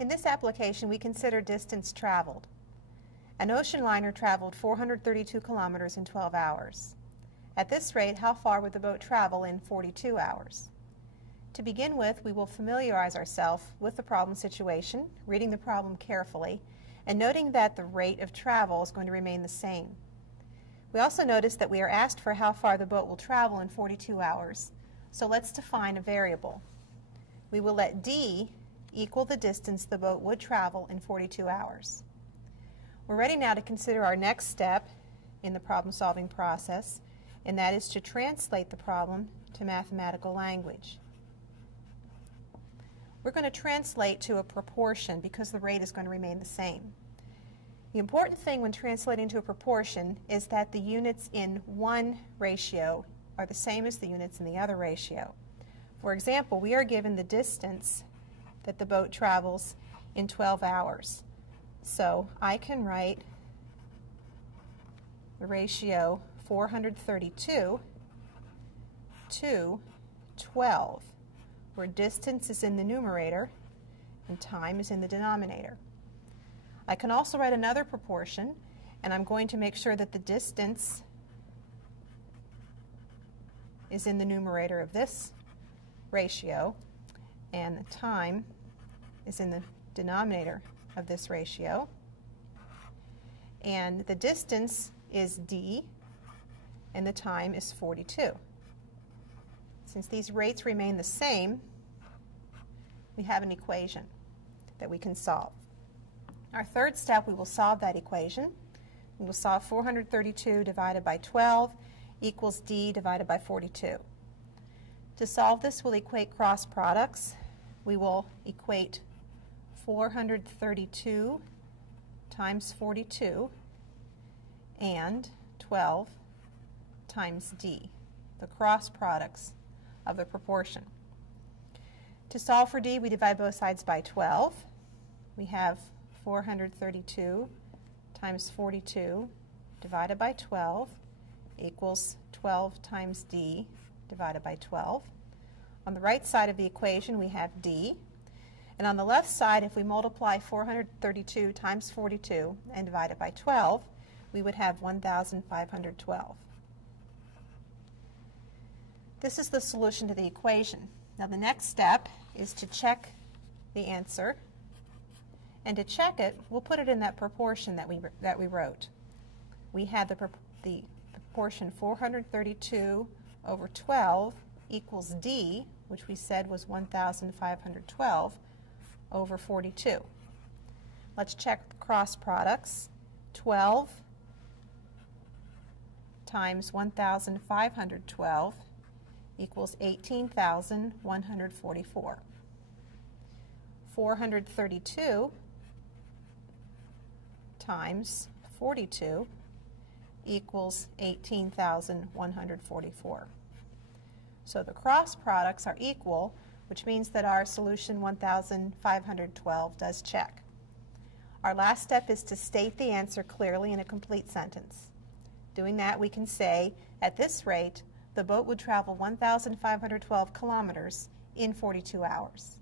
In this application, we consider distance traveled. An ocean liner traveled 432 kilometers in 12 hours. At this rate, how far would the boat travel in 42 hours? To begin with, we will familiarize ourselves with the problem situation, reading the problem carefully, and noting that the rate of travel is going to remain the same. We also notice that we are asked for how far the boat will travel in 42 hours, so let's define a variable. We will let d equal the distance the boat would travel in 42 hours. We're ready now to consider our next step in the problem-solving process, and that is to translate the problem to mathematical language. We're going to translate to a proportion because the rate is going to remain the same. The important thing when translating to a proportion is that the units in one ratio are the same as the units in the other ratio. For example, we are given the distance that the boat travels in 12 hours. So I can write the ratio 432 to 12, where distance is in the numerator and time is in the denominator. I can also write another proportion, and I'm going to make sure that the distance is in the numerator of this ratio and the time is in the denominator of this ratio. And the distance is d and the time is 42. Since these rates remain the same, we have an equation that we can solve. Our third step, we will solve that equation. We will solve 432 divided by 12 equals d divided by 42. To solve this, we'll equate cross products. We will equate 432 times 42 and 12 times d, the cross products of the proportion. To solve for d, we divide both sides by 12. We have 432 times 42 divided by 12 equals 12 times d divided by 12. On the right side of the equation, we have d. And on the left side, if we multiply 432 times 42 and divide it by 12, we would have 1,512. This is the solution to the equation. Now the next step is to check the answer. And to check it, we'll put it in that proportion that we wrote. We had the proportion 432 over 12 equals d, which we said was 1,512 over 42. Let's check the cross products. 12 times 1,512 equals 18,144. 432 times 42 equals 18,144. So the cross products are equal, which means that our solution 1,512 does check. Our last step is to state the answer clearly in a complete sentence. Doing that, we can say, at this rate, the boat would travel 1,512 kilometers in 42 hours.